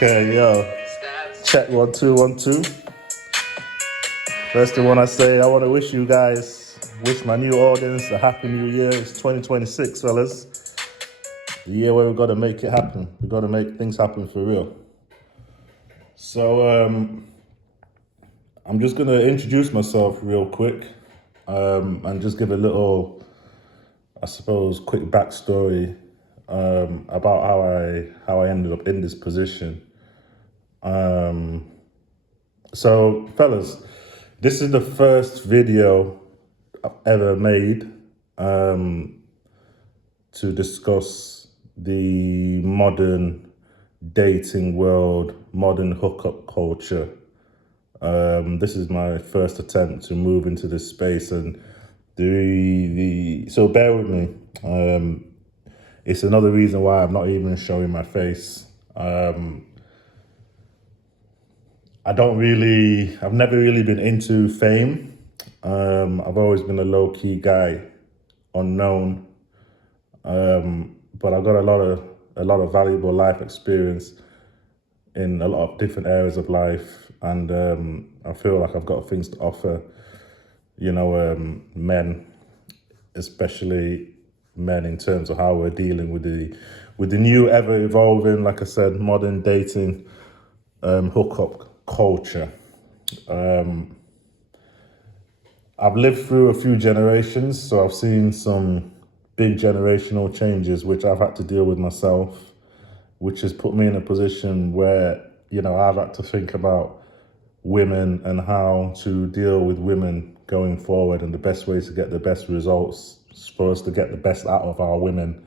Okay, yo. Check 1 2 1 2. First thing I want to say, I want to wish my new audience a happy new year. It's 2026, fellas. The year where we've got to make it happen. We've got to make things happen for real. So, I'm just going to introduce myself real quick and just give a little, I suppose, quick backstory about how I ended up in this position. So, fellas, this is the first video I've ever made to discuss the modern dating world, modern hookup culture. This is my first attempt to move into this space, and so bear with me. It's another reason why I'm not even showing my face. I've never really been into fame. I've always been a low-key guy, unknown. But I've got a lot of valuable life experience in a lot of different areas of life, and I feel like I've got things to offer, men, especially men, in terms of how we're dealing with the new, ever evolving, like I said, modern dating hookup culture. I've lived through a few generations, so I've seen some big generational changes which I've had to deal with myself, which has put me in a position where, I've had to think about women and how to deal with women going forward, and the best way to get the best results for us to get the best out of our women.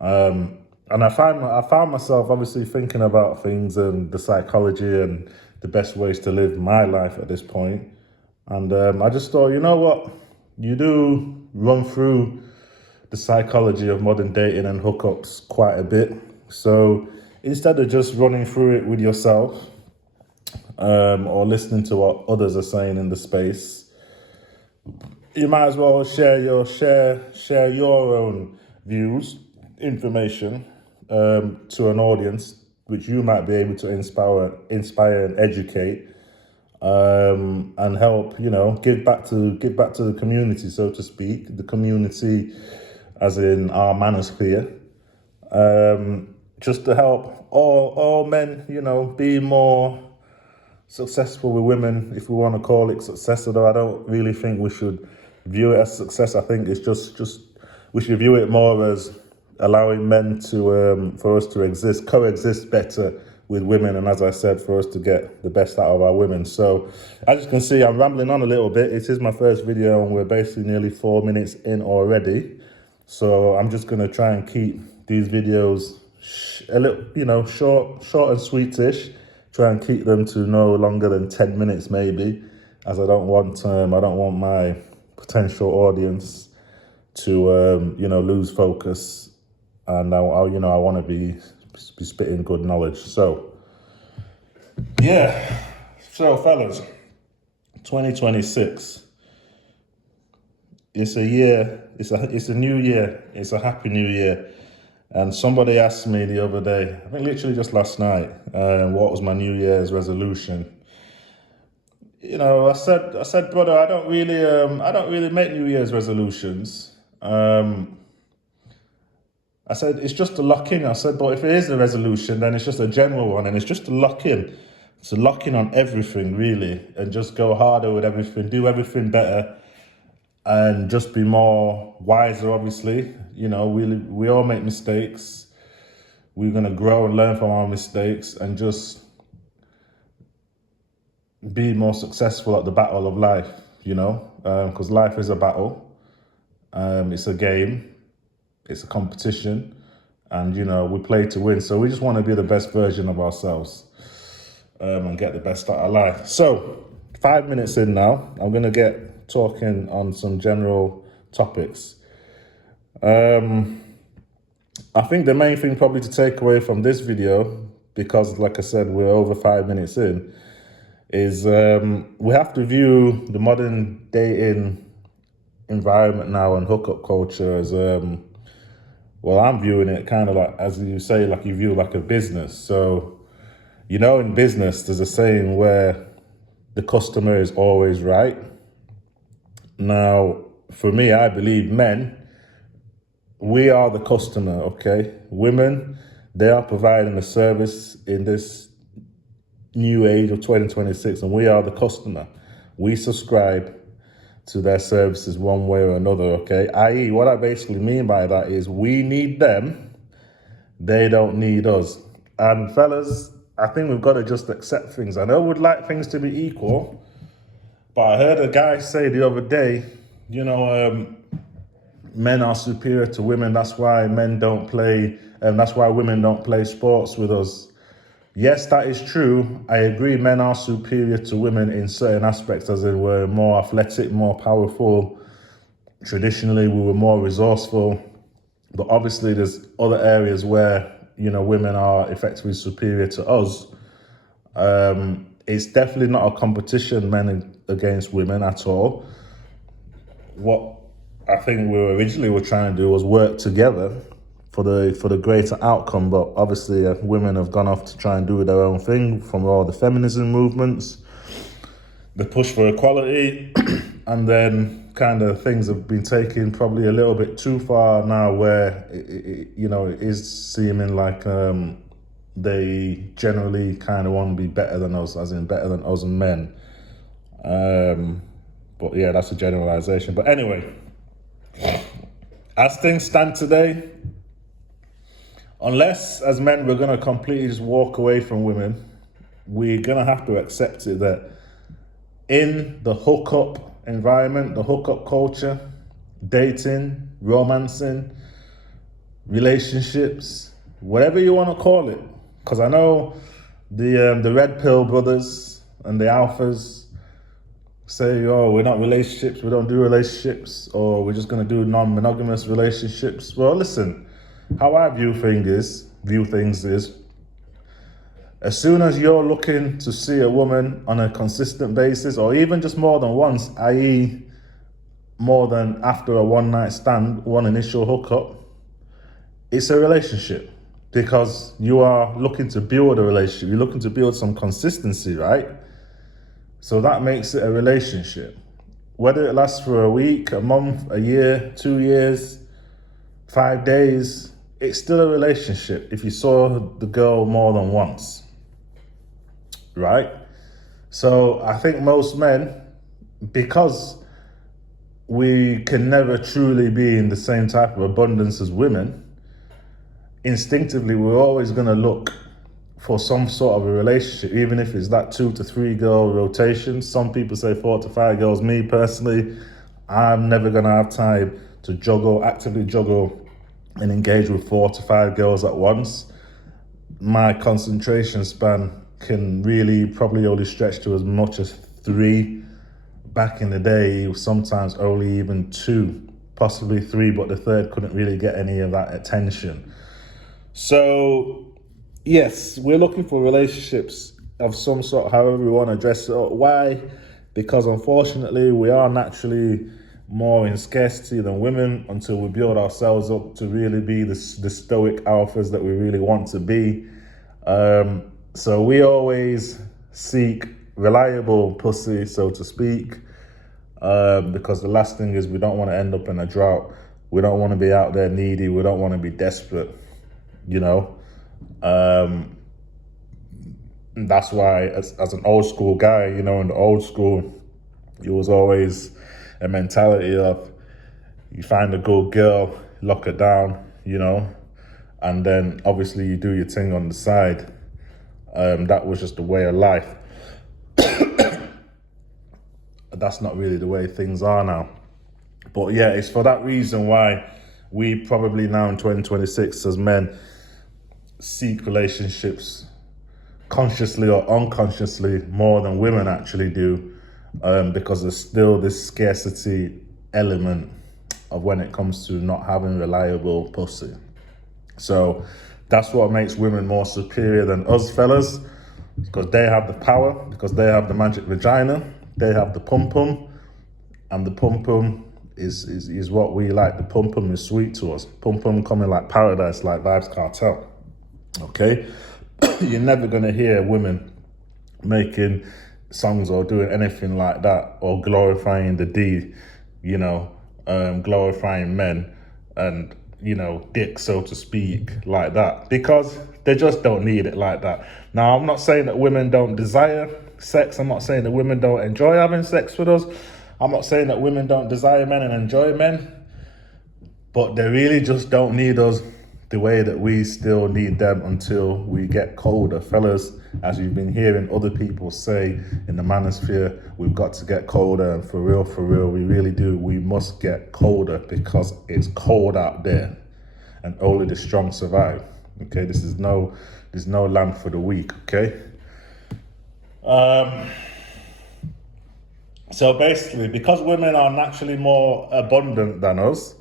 And I found myself obviously thinking about things and the psychology and the best ways to live my life at this point. And I just thought, you know what? You do run through the psychology of modern dating and hookups quite a bit. So instead of just running through it with yourself or listening to what others are saying in the space, you might as well share your own views, information to an audience which you might be able to inspire and educate, and help, give back to the community, so to speak, the community as in our manosphere, just to help all men, be more successful with women, if we want to call it success. Although I don't really think we should view it as success. I think it's just we should view it more as allowing men to for us to coexist better with women, and as I said, for us to get the best out of our women. So as you can see, I'm rambling on a little bit. It is my first video and we're basically nearly 4 minutes in already. So I'm just going to try and keep these videos a little, short and sweetish. Try and keep them to no longer than 10 minutes maybe, as I don't want my potential audience to lose focus, and I want to be spitting good knowledge. So yeah, so fellas, 2026. It's a year. It's a new year. It's a happy new year. And somebody asked me the other day, I think literally just last night, what was my New Year's resolution? I said, brother, I don't really make New Year's resolutions. I said, it's just to lock in. I said, but if it is a resolution, then it's just a general one, and it's just to lock in. It's to lock in on everything, really, and just go harder with everything, do everything better, and just be more wiser, obviously. We all make mistakes. We're going to grow and learn from our mistakes and just be more successful at the battle of life, because life is a battle. It's a game. It's a competition. And, we play to win. So we just want to be the best version of ourselves and get the best out of life. So 5 minutes in now, I'm going to get talking on some general topics. I think the main thing probably to take away from this video, because like I said, we're over 5 minutes in, is we have to view the modern dating environment now and hookup culture as, I'm viewing it kind of like, as you say, like you view like a business. So You know, in business, there's a saying where the customer is always right. Now, for me, I believe men, we are the customer, okay? Women, they are providing a service in this new age of 2026, and we are the customer. We subscribe to their services one way or another, okay? I.e., what I basically mean by that is we need them, they don't need us. And fellas, I think we've got to just accept things. I know we'd like things to be equal, but I heard a guy say the other day, men are superior to women. That's why men don't play, and that's why women don't play sports with us. Yes, that is true. I agree. Men are superior to women in certain aspects, as in we're more athletic, more powerful. Traditionally, we were more resourceful. But obviously, there's other areas where women are effectively superior to us. It's definitely not a competition, men against women at all. What I think we originally were trying to do was work together for the greater outcome, but obviously women have gone off to try and do their own thing, from all the feminism movements, the push for equality, and then kind of things have been taken probably a little bit too far now, where it is seeming like they generally kind of want to be better than us, as in better than us men. But yeah, that's a generalization. But anyway, as things stand today, unless as men we're going to completely just walk away from women, we're going to have to accept it that in the hookup environment, the hookup culture, dating, romancing, relationships, whatever you want to call it, because I know the red pill brothers and the alphas say, oh, we're not relationships, we don't do relationships, or we're just going to do non-monogamous relationships. Well, listen, how I view things is, as soon as you're looking to see a woman on a consistent basis, or even just more than once, i.e. more than after a one-night stand, one initial hookup, it's a relationship, because you are looking to build a relationship. You're looking to build some consistency, right? So that makes it a relationship. Whether it lasts for a week, a month, a year, 2 years, 5 days, it's still a relationship if you saw the girl more than once, right? So I think most men, because we can never truly be in the same type of abundance as women, instinctively we're always going to look for some sort of a relationship, even if it's that 2 to 3 girl rotation. Some people say 4 to 5 girls. Me personally, I'm never going to have time to actively juggle and engage with 4 to 5 girls at once. My concentration span can really probably only stretch to as much as 3. Back in the day, sometimes only even 2, possibly 3, but the third couldn't really get any of that attention. So yes, we're looking for relationships of some sort, however we want to dress it up. Why? Because unfortunately, we are naturally more in scarcity than women until we build ourselves up to really be the stoic alphas that we really want to be. So we always seek reliable pussy, so to speak, because the last thing is we don't want to end up in a drought. We don't want to be out there needy. We don't want to be desperate, That's why, as an old school guy, in the old school, it was always a mentality of you find a good girl, lock her down, and then obviously you do your thing on the side. That was just the way of life. That's not really the way things are now. But yeah, it's for that reason why we probably now in 2026 as men seek relationships consciously or unconsciously more than women actually do, because there's still this scarcity element of when it comes to not having reliable pussy. So that's what makes women more superior than us fellas, because they have the power, because they have the magic vagina, they have the pum-pum, and the pum-pum is what we like. The pum-pum is sweet to us. Pum-pum coming like paradise, like Vibes Cartel. Okay? You're never going to hear women making songs or doing anything like that, or glorifying the deed, glorifying men and, dick, so to speak, like that, because they just don't need it like that. Now, I'm not saying that women don't desire sex. I'm not saying that women don't enjoy having sex with us. I'm not saying that women don't desire men and enjoy men, but they really just don't need us the way that we still need them until we get colder. Fellas, as you've been hearing other people say in the manosphere, we've got to get colder, and for real, we really do. We must get colder because it's cold out there and only the strong survive. Okay, there's no land for the weak, okay? So basically, because women are naturally more abundant than us,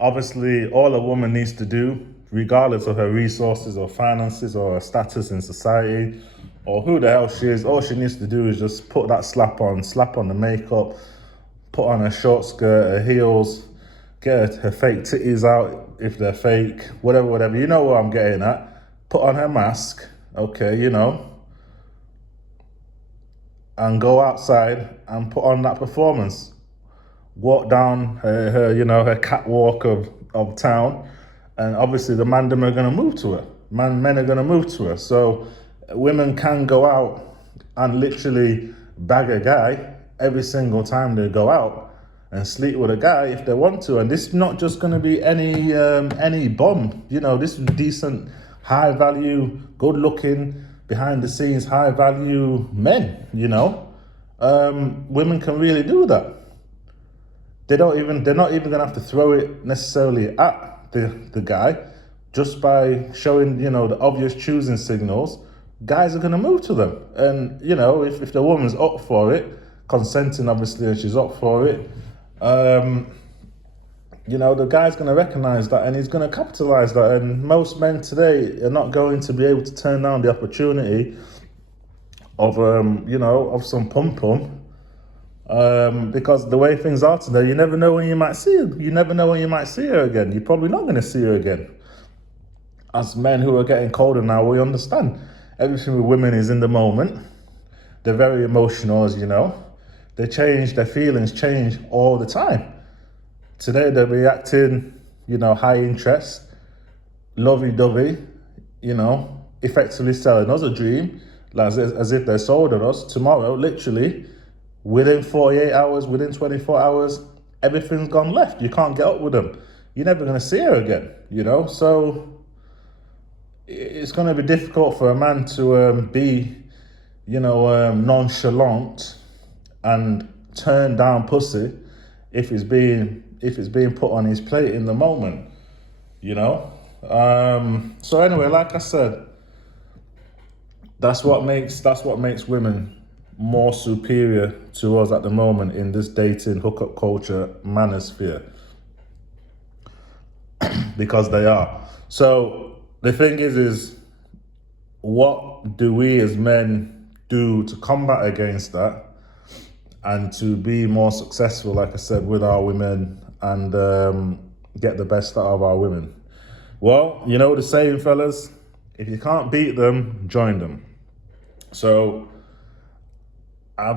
obviously, all a woman needs to do, regardless of her resources or finances or her status in society or who the hell she is, all she needs to do is just put that slap on the makeup, put on her short skirt, her heels, get her fake titties out if they're fake, whatever. You know what I'm getting at. Put on her mask, okay, and go outside and put on that performance. Walk down her catwalk of town, and obviously the man them are going to move to her. Men are going to move to her. So women can go out and literally bag a guy every single time they go out and sleep with a guy if they want to. And this is not just going to be any bum. This is decent, high value, good looking, behind the scenes, high value men. Women can really do that. They're not even gonna have to throw it necessarily at the guy, just by showing, the obvious choosing signals. Guys are gonna move to them. And, if the woman's up for it, consenting obviously, and she's up for it, the guy's gonna recognize that and he's gonna capitalize that. And most men today are not going to be able to turn down the opportunity of of some pum. Because the way things are today, you never know when you might see her. You never know when you might see her again. You're probably not going to see her again. As men who are getting colder now, we understand everything with women is in the moment. They're very emotional, as you know. They change, their feelings change all the time. Today they're reacting, high interest, lovey-dovey, effectively selling us a dream, as if they're sold on us. Tomorrow, literally, within 48 hours, within 24 hours, everything's gone left. You can't get up with them. You're never going to see her again, So it's going to be difficult for a man to be, nonchalant and turn down pussy if it's being put on his plate in the moment, So anyway, like I said, that's what makes women more superior to us at the moment in this dating hookup culture manosphere, because they are. So the thing is what do we as men do to combat against that and to be more successful, like I said, with our women and get the best out of our women? Well, the saying, fellas, if you can't beat them, join them. So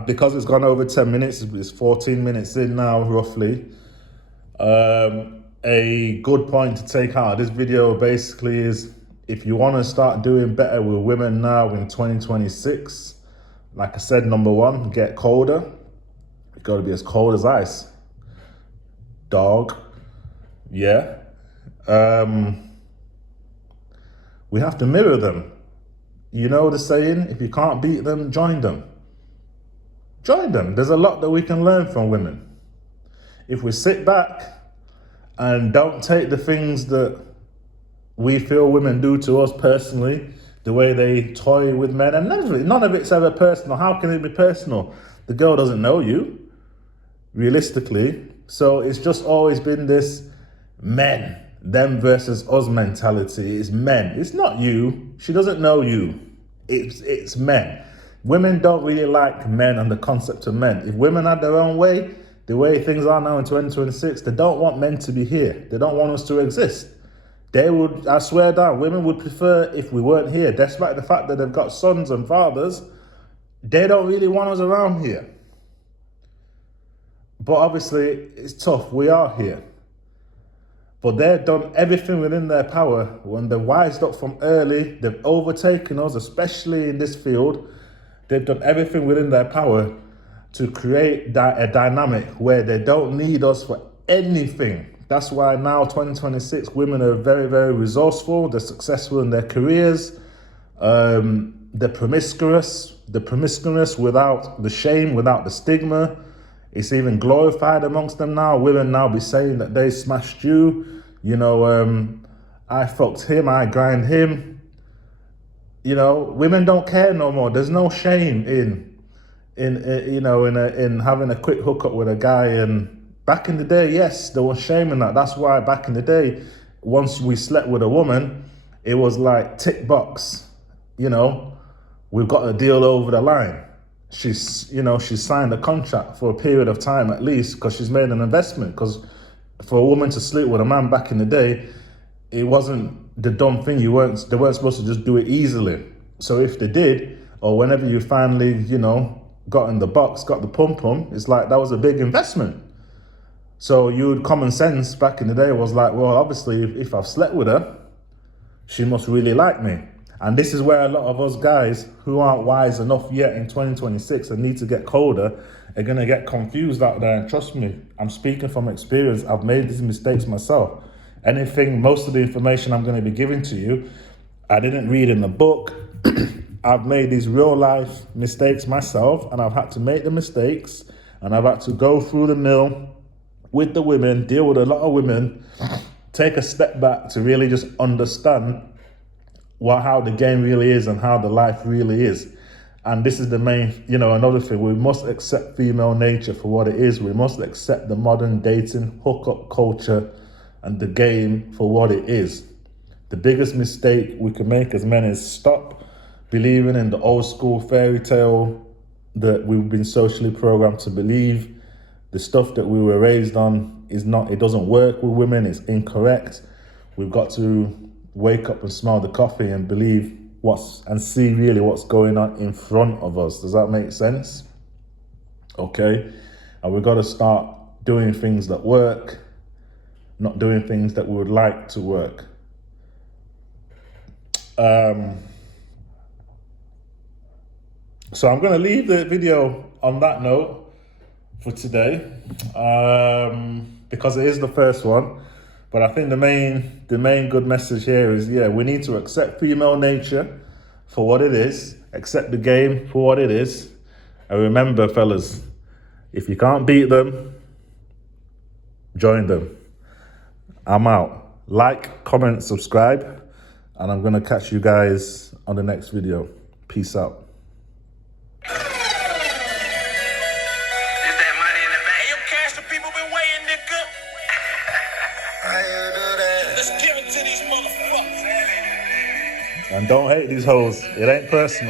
because it's gone over 10 minutes, it's 14 minutes in now, roughly. A good point to take out of this video basically is, if you want to start doing better with women now in 2026, like I said, number one, get colder. You've got to be as cold as ice. Dog. Yeah. We have to mirror them. You know the saying, if you can't beat them, join them. Join them. There's a lot that we can learn from women. If we sit back and don't take the things that we feel women do to us personally, the way they toy with men, and none of it's ever personal. How can it be personal? The girl doesn't know you, realistically. So it's just always been this men, them versus us mentality. It's men. It's not you. She doesn't know you. It's men. Women don't really like men and the concept of men. If women had their own way, the way things are now in 2026, they don't want men to be here. They don't want us to exist. They would, I swear down, women would prefer if we weren't here, despite the fact that they've got sons and fathers. They don't really want us around here. But obviously, it's tough. We are here. But they've done everything within their power. When they've wised up from early, they've overtaken us, especially in this field. They've done everything within their power to create a dynamic where they don't need us for anything. That's why now, 2026, women are very, very resourceful. They're successful in their careers. They're promiscuous. They're promiscuous without the shame, without the stigma. It's even glorified amongst them now. Women now be saying that they smashed you. You know, I fucked him, I grind him. You know, women don't care no more. There's no shame in having a quick hookup with a guy. And back in the day, yes, there was shame in that. That's why back in the day, once we slept with a woman, it was like tick box. You know, we've got a deal over the line. She's signed a contract for a period of time at least because she's made an investment. Because for a woman to sleep with a man back in the day, it wasn't the dumb thing. They weren't supposed to just do it easily. So if they did, or whenever you finally, got in the box, got the pum-pum, it's like that was a big investment. So common sense back in the day was like, well, obviously if I've slept with her, she must really like me. And this is where a lot of us guys who aren't wise enough yet in 2026 and need to get colder are going to get confused out there. And trust me, I'm speaking from experience. I've made these mistakes myself. Most of the information I'm going to be giving to you, I didn't read in the book. I've made these real life mistakes myself, and I've had to make the mistakes, and I've had to go through the mill with the women, deal with a lot of women, take a step back to really just understand how the game really is and how the life really is. And this is the main, another thing. We must accept female nature for what it is. We must accept the modern dating hookup culture and the game for what it is. The biggest mistake we can make as men is stop believing in the old school fairy tale that we've been socially programmed to believe. The stuff that we were raised on it doesn't work with women. It's incorrect. We've got to wake up and smell the coffee and believe and see really what's going on in front of us. Does that make sense? Okay. And we've got to start doing things that work, not doing things that we would like to work. So I'm going to leave the video on that note for today, because it is the first one. But I think the main good message here is, we need to accept female nature for what it is, accept the game for what it is. And remember, fellas, if you can't beat them, join them. I'm out. Like, comment, subscribe, and I'm going to catch you guys on the next video. Peace out. And don't hate these hoes. It ain't personal.